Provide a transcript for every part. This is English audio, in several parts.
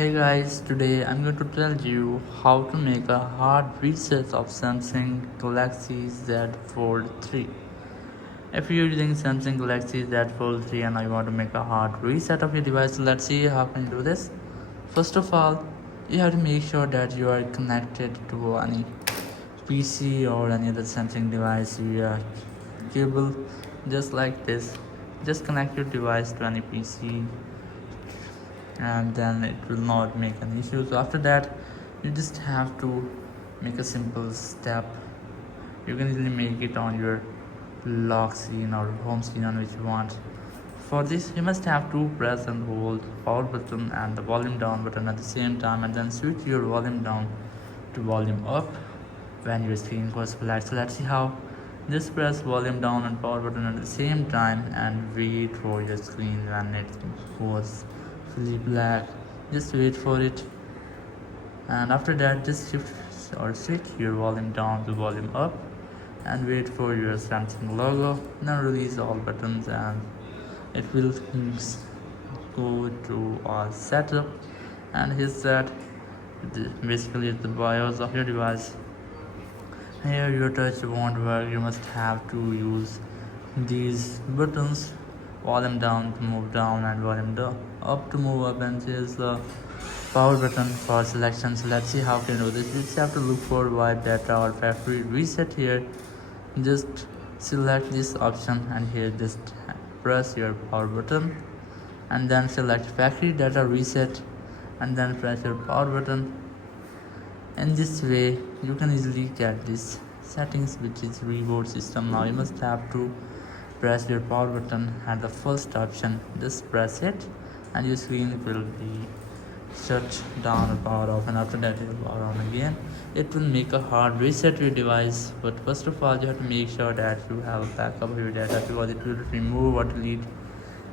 Hey guys, today I'm going to tell you how to make a hard reset of Samsung Galaxy Z Fold 3. If you're using Samsung Galaxy Z Fold 3 and you want to make a hard reset of your device, let's see how can you do this. First of all, you have to make sure that you are connected to any PC or any other Samsung device via cable, just like this. Just connect your device to any PC and then it will not make an issue. So after that, you just have to make a simple step. You can easily make it on your lock screen or home screen on which you want. For this, you must have to press and hold power button and the volume down button at the same time, and then switch your volume down to volume up when your screen goes black. So let's see how. Just press volume down and power button at the same time and wait for your screen when it goes fully black. Just wait for it, and after that just shift or switch your volume down to volume up and wait for your Samsung logo. Now release all buttons and it will go to our setup, and here's that. Basically it's the BIOS of your device. Here your touch won't work, you must have to use these buttons: volume down to move down and volume up to move up, and here's the power button for selection. So let's see how can you do this. You just have to look for wipe data or factory reset here. Just select this option and here just press your power button and then select factory data reset and then press your power button. In this way you can easily get this settings, which is reboot system. Now you must have to press your power button at the first option. Just press it and your screen will be shut down or power off, and after that it will power on again. It will make a hard reset your device, but first of all you have to make sure that you have a backup of your data, because it will remove or delete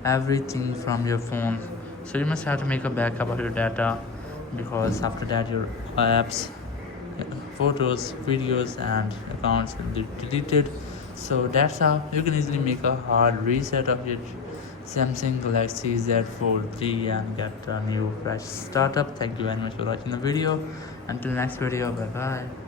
everything from your phone. So you must have to make a backup of your data, because after that your apps, photos, videos and accounts will be deleted. So that's how you can easily make a hard reset of your Samsung Galaxy Z Fold 3 and get a new fresh startup. Thank you very much for watching the video. Until next video, bye bye.